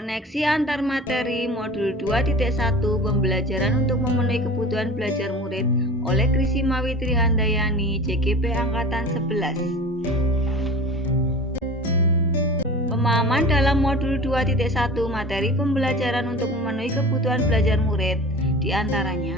Koneksi antar materi modul 2.1 pembelajaran untuk memenuhi kebutuhan belajar murid oleh Krisi Mawitri Handayani, JGP Angkatan 11. Pemahaman dalam modul 2.1 materi pembelajaran untuk memenuhi kebutuhan belajar murid, diantaranya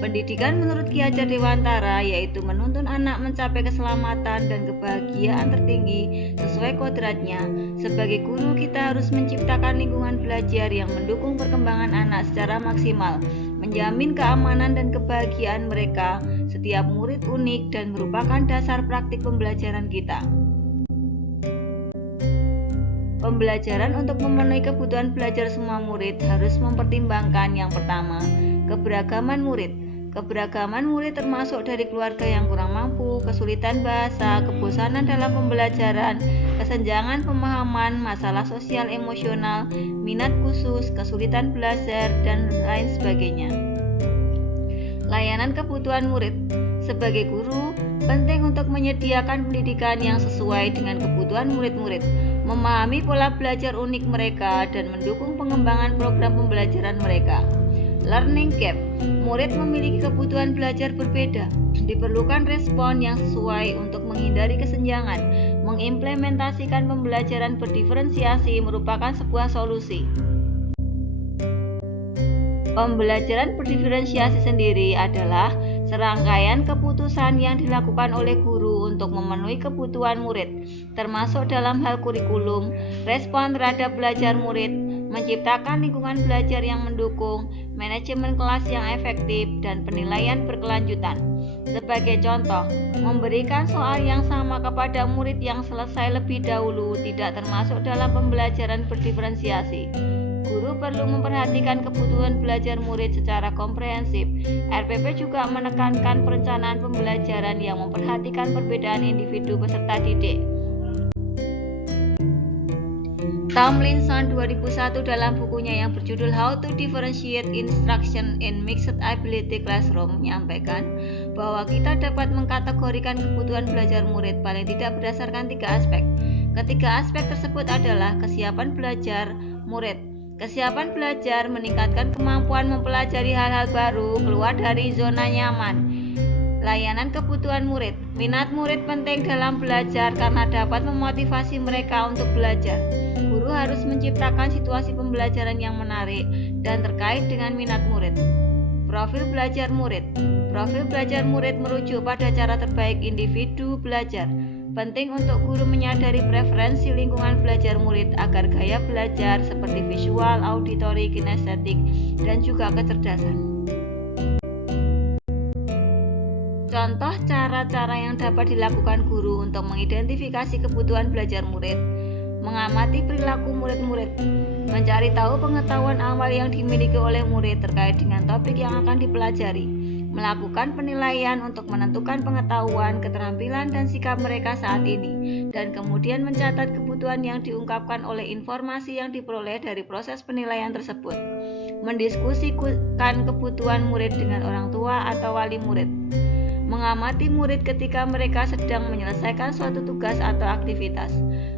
pendidikan menurut Ki Hajar Dewantara, yaitu menuntun anak mencapai keselamatan dan kebahagiaan tertinggi sesuai kodratnya. Sebagai guru, kita harus menciptakan lingkungan belajar yang mendukung perkembangan anak secara maksimal, menjamin keamanan dan kebahagiaan mereka. Setiap murid unik dan merupakan dasar praktik pembelajaran kita. Pembelajaran untuk memenuhi kebutuhan belajar semua murid harus mempertimbangkan yang pertama, keberagaman murid. Keberagaman murid termasuk dari keluarga yang kurang mampu, kesulitan bahasa, kebosanan dalam pembelajaran, kesenjangan pemahaman, masalah sosial emosional, minat khusus, kesulitan belajar, dan lain sebagainya. Layanan kebutuhan murid. Sebagai guru, penting untuk menyediakan pendidikan yang sesuai dengan kebutuhan murid-murid, memahami pola belajar unik mereka, dan mendukung pengembangan program pembelajaran mereka. Learning gap. Murid memiliki kebutuhan belajar berbeda. Diperlukan respon yang sesuai untuk menghindari kesenjangan. Mengimplementasikan pembelajaran berdiferensiasi merupakan sebuah solusi. Pembelajaran berdiferensiasi sendiri adalah serangkaian keputusan yang dilakukan oleh guru untuk memenuhi kebutuhan murid, termasuk dalam hal kurikulum, respon terhadap belajar murid, menciptakan lingkungan belajar yang mendukung, manajemen kelas yang efektif, dan penilaian berkelanjutan. Sebagai contoh, memberikan soal yang sama kepada murid yang selesai lebih dahulu tidak termasuk dalam pembelajaran berdiferensiasi. Guru perlu memperhatikan kebutuhan belajar murid secara komprehensif. RPP juga menekankan perencanaan pembelajaran yang memperhatikan perbedaan individu peserta didik. Tomlinson 2001 dalam bukunya yang berjudul How to Differentiate Instruction in Mixed Ability Classroom menyampaikan bahwa kita dapat mengkategorikan kebutuhan belajar murid paling tidak berdasarkan 3 aspek. Ketiga aspek tersebut adalah kesiapan belajar murid. Kesiapan belajar meningkatkan kemampuan mempelajari hal-hal baru, keluar dari zona nyaman. Layanan kebutuhan murid. Minat murid penting dalam belajar karena dapat memotivasi mereka untuk belajar. Guru harus menciptakan situasi pembelajaran yang menarik dan terkait dengan minat murid. Profil belajar murid. Profil belajar murid merujuk pada cara terbaik individu belajar. Penting untuk guru menyadari preferensi lingkungan belajar murid agar gaya belajar seperti visual, auditori, kinestetik, dan juga kecerdasan. Contoh cara-cara yang dapat dilakukan guru untuk mengidentifikasi kebutuhan belajar murid. Mengamati perilaku murid-murid, mencari tahu pengetahuan awal yang dimiliki oleh murid terkait dengan topik yang akan dipelajari, melakukan penilaian untuk menentukan pengetahuan, keterampilan, dan sikap mereka saat ini, dan kemudian mencatat kebutuhan yang diungkapkan oleh informasi yang diperoleh dari proses penilaian tersebut. Mendiskusikan kebutuhan murid dengan orang tua atau wali murid. Mengamati murid ketika mereka sedang menyelesaikan suatu tugas atau aktivitas,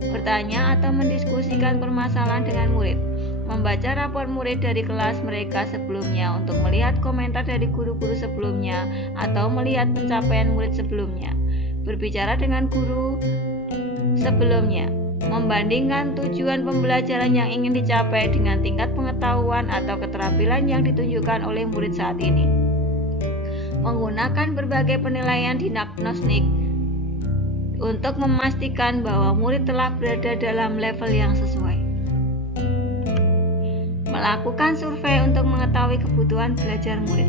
bertanya atau mendiskusikan permasalahan dengan murid, membaca rapor murid dari kelas mereka sebelumnya untuk melihat komentar dari guru-guru sebelumnya atau melihat pencapaian murid sebelumnya, berbicara dengan guru sebelumnya, membandingkan tujuan pembelajaran yang ingin dicapai dengan tingkat pengetahuan atau keterampilan yang ditunjukkan oleh murid saat ini. Menggunakan berbagai penilaian diagnostik untuk memastikan bahwa murid telah berada dalam level yang sesuai. Melakukan survei untuk mengetahui kebutuhan belajar murid.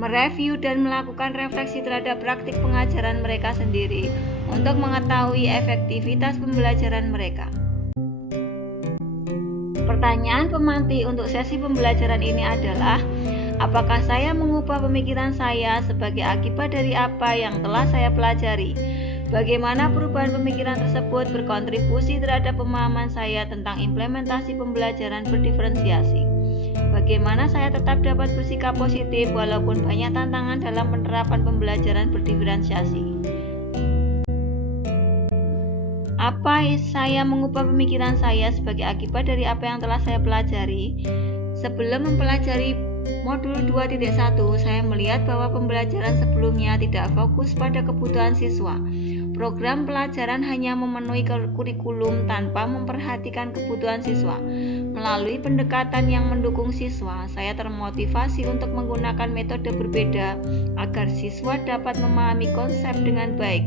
Mereview dan melakukan refleksi terhadap praktik pengajaran mereka sendiri untuk mengetahui efektivitas pembelajaran mereka. Pertanyaan pemantik untuk sesi pembelajaran ini adalah, apakah saya mengubah pemikiran saya sebagai akibat dari apa yang telah saya pelajari? Bagaimana perubahan pemikiran tersebut berkontribusi terhadap pemahaman saya tentang implementasi pembelajaran berdiferensiasi? Bagaimana saya tetap dapat bersikap positif walaupun banyak tantangan dalam penerapan pembelajaran berdiferensiasi? Apa saya mengubah pemikiran saya sebagai akibat dari apa yang telah saya pelajari? Sebelum mempelajari modul 2.1, saya melihat bahwa pembelajaran sebelumnya tidak fokus pada kebutuhan siswa. Program pelajaran hanya memenuhi kurikulum tanpa memperhatikan kebutuhan siswa. Melalui pendekatan yang mendukung siswa, saya termotivasi untuk menggunakan metode berbeda agar siswa dapat memahami konsep dengan baik.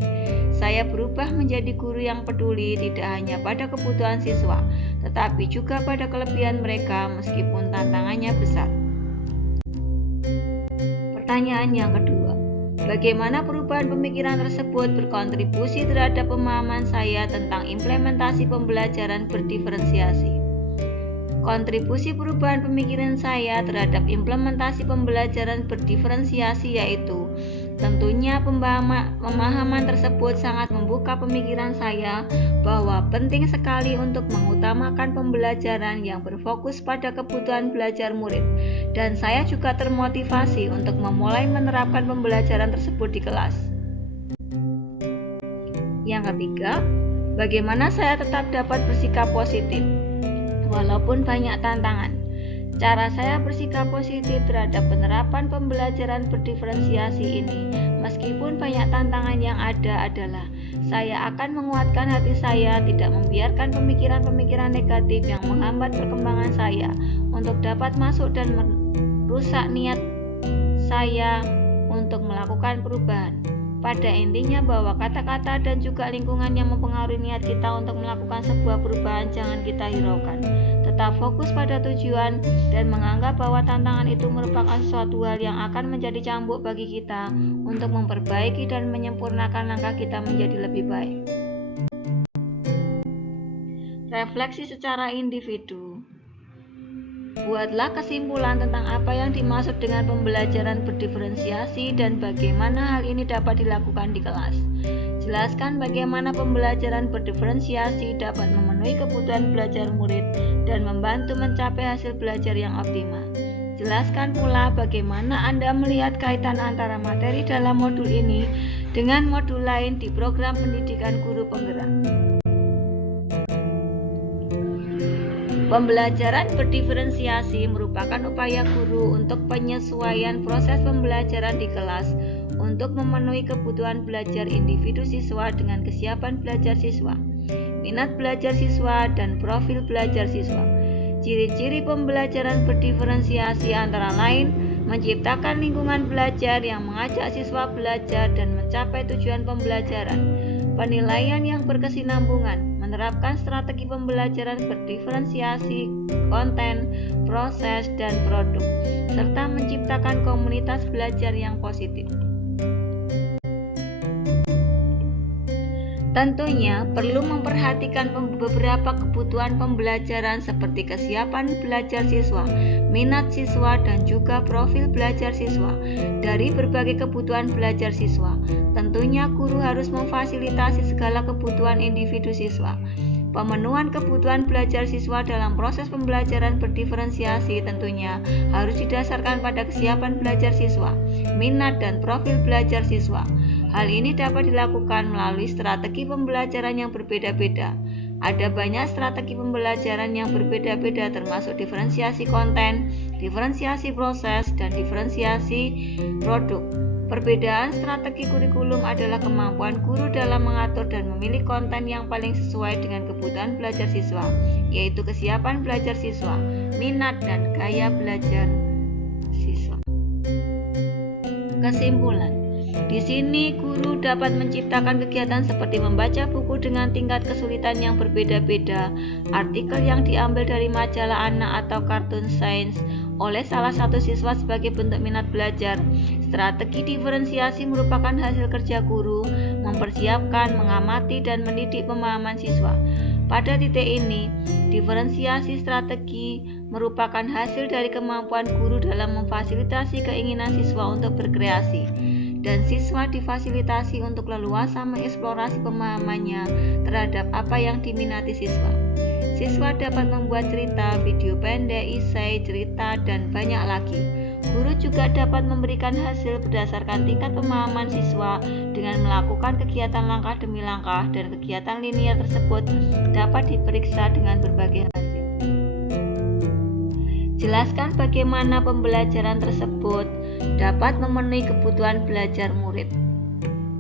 Saya berubah menjadi guru yang peduli tidak hanya pada kebutuhan siswa, tetapi juga pada kelebihan mereka meskipun tantangannya besar. Pertanyaan yang kedua, bagaimana perubahan pemikiran tersebut berkontribusi terhadap pemahaman saya tentang implementasi pembelajaran berdiferensiasi? Kontribusi perubahan pemikiran saya terhadap implementasi pembelajaran berdiferensiasi yaitu tentunya pemahaman tersebut sangat membuka pemikiran saya bahwa penting sekali untuk mengutamakan pembelajaran yang berfokus pada kebutuhan belajar murid, dan saya juga termotivasi untuk memulai menerapkan pembelajaran tersebut di kelas. Yang ketiga, bagaimana saya tetap dapat bersikap positif walaupun banyak tantangan? Cara saya bersikap positif terhadap penerapan pembelajaran berdiferensiasi ini, meskipun banyak tantangan yang ada, adalah saya akan menguatkan hati saya tidak membiarkan pemikiran-pemikiran negatif yang menghambat perkembangan saya untuk dapat masuk dan merusak niat saya untuk melakukan perubahan. Pada intinya bahwa kata-kata dan juga lingkungan yang mempengaruhi niat kita untuk melakukan sebuah perubahan jangan kita hiraukan. Tetap fokus pada tujuan dan menganggap bahwa tantangan itu merupakan suatu hal yang akan menjadi cambuk bagi kita untuk memperbaiki dan menyempurnakan langkah kita menjadi lebih baik. Refleksi secara individu. Buatlah kesimpulan tentang apa yang dimaksud dengan pembelajaran berdiferensiasi dan bagaimana hal ini dapat dilakukan di kelas. Jelaskan bagaimana pembelajaran berdiferensiasi dapat memenuhi kebutuhan belajar murid dan membantu mencapai hasil belajar yang optimal. Jelaskan pula bagaimana Anda melihat kaitan antara materi dalam modul ini dengan modul lain di program pendidikan guru penggerak. Pembelajaran berdiferensiasi merupakan upaya guru untuk penyesuaian proses pembelajaran di kelas untuk memenuhi kebutuhan belajar individu siswa dengan kesiapan belajar siswa, minat belajar siswa, dan profil belajar siswa. Ciri-ciri pembelajaran berdiferensiasi antara lain menciptakan lingkungan belajar yang mengajak siswa belajar dan mencapai tujuan pembelajaran, penilaian yang berkesinambungan, menerapkan strategi pembelajaran berdiferensiasi, konten, proses, dan produk, serta menciptakan komunitas belajar yang positif. Tentunya perlu memperhatikan beberapa kebutuhan pembelajaran seperti kesiapan belajar siswa, minat siswa, dan juga profil belajar siswa. Dari berbagai kebutuhan belajar siswa, tentunya guru harus memfasilitasi segala kebutuhan individu siswa. Pemenuhan kebutuhan belajar siswa dalam proses pembelajaran berdiferensiasi tentunya harus didasarkan pada kesiapan belajar siswa, minat, dan profil belajar siswa. Hal ini dapat dilakukan melalui strategi pembelajaran yang berbeda-beda. Ada banyak strategi pembelajaran yang berbeda-beda termasuk diferensiasi konten, diferensiasi proses, dan diferensiasi produk. Perbedaan strategi kurikulum adalah kemampuan guru dalam mengatur dan memilih konten yang paling sesuai dengan kebutuhan belajar siswa, yaitu kesiapan belajar siswa, minat, dan gaya belajar siswa. Kesimpulan. Di sini guru dapat menciptakan kegiatan seperti membaca buku dengan tingkat kesulitan yang berbeda-beda, artikel yang diambil dari majalah anak atau kartun sains oleh salah satu siswa sebagai bentuk minat belajar. Strategi diferensiasi merupakan hasil kerja guru, mempersiapkan, mengamati, dan mendidik pemahaman siswa. Pada titik ini, diferensiasi strategi merupakan hasil dari kemampuan guru dalam memfasilitasi keinginan siswa untuk berkreasi, dan siswa difasilitasi untuk leluasa mengeksplorasi pemahamannya terhadap apa yang diminati siswa. Siswa dapat membuat cerita, video pendek, esai, cerita, dan banyak lagi. Guru juga dapat memberikan hasil berdasarkan tingkat pemahaman siswa dengan melakukan kegiatan langkah demi langkah, dan kegiatan linear tersebut dapat diperiksa dengan berbagai hasil. Jelaskan bagaimana pembelajaran tersebut dapat memenuhi kebutuhan belajar murid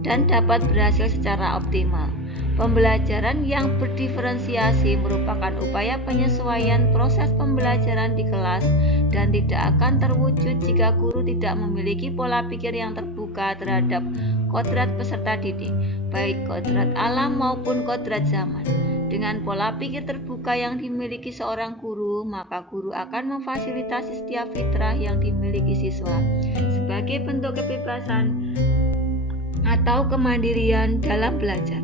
dan dapat berhasil secara optimal. Pembelajaran yang berdiferensiasi merupakan upaya penyesuaian proses pembelajaran di kelas dan tidak akan terwujud jika guru tidak memiliki pola pikir yang terbuka terhadap kodrat peserta didik, baik kodrat alam maupun kodrat zaman. Dengan pola pikir terbuka yang dimiliki seorang guru, maka guru akan memfasilitasi setiap fitrah yang dimiliki siswa sebagai bentuk kebebasan atau kemandirian dalam belajar.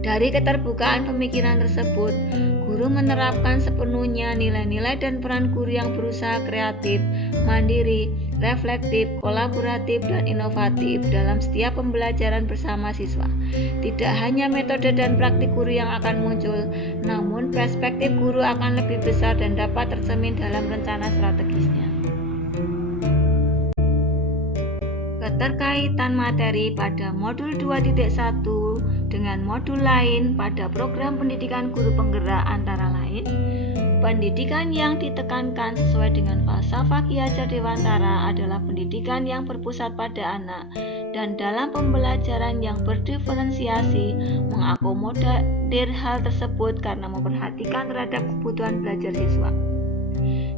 Dari keterbukaan pemikiran tersebut, guru menerapkan sepenuhnya nilai-nilai dan peran guru yang berusaha kreatif, mandiri, reflektif, kolaboratif, dan inovatif dalam setiap pembelajaran bersama siswa. Tidak hanya metode dan praktik guru yang akan muncul, namun perspektif guru akan lebih besar dan dapat tercermin dalam rencana strategisnya. Keterkaitan materi pada modul 2.1 dengan modul lain pada program pendidikan guru penggerak antara lain, pendidikan yang ditekankan sesuai dengan falsafah Ki Hajar Dewantara adalah pendidikan yang berpusat pada anak dan dalam pembelajaran yang berdiferensiasi mengakomodir hal tersebut karena memperhatikan terhadap kebutuhan belajar siswa.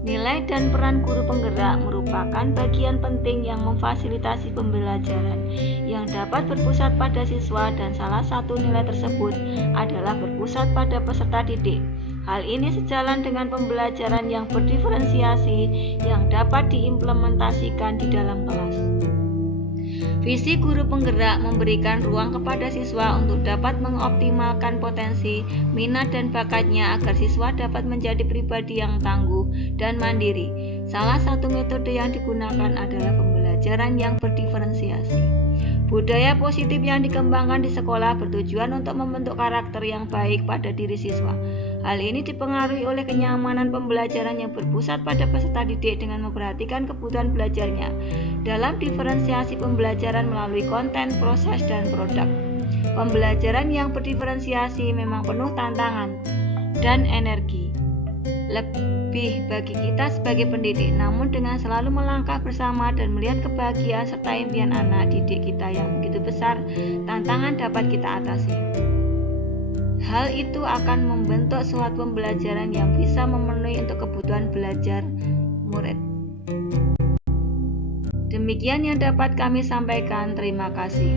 Nilai dan peran guru penggerak merupakan bagian penting yang memfasilitasi pembelajaran yang dapat berpusat pada siswa, dan salah satu nilai tersebut adalah berpusat pada peserta didik. Hal ini sejalan dengan pembelajaran yang berdiferensiasi yang dapat diimplementasikan di dalam kelas. Visi guru penggerak memberikan ruang kepada siswa untuk dapat mengoptimalkan potensi, minat, dan bakatnya agar siswa dapat menjadi pribadi yang tangguh dan mandiri. Salah satu metode yang digunakan adalah pembelajaran yang berdiferensiasi. Budaya positif yang dikembangkan di sekolah bertujuan untuk membentuk karakter yang baik pada diri siswa. Hal ini dipengaruhi oleh kenyamanan pembelajaran yang berpusat pada peserta didik dengan memperhatikan kebutuhan belajarnya dalam diferensiasi pembelajaran melalui konten, proses, dan produk. Pembelajaran yang berdiferensiasi memang penuh tantangan dan energi lebih bagi kita sebagai pendidik, namun dengan selalu melangkah bersama dan melihat kebahagiaan serta impian anak didik kita yang begitu besar, tantangan dapat kita atasi. Hal itu akan membentuk suatu pembelajaran yang bisa memenuhi untuk kebutuhan belajar murid. Demikian yang dapat kami sampaikan. Terima kasih.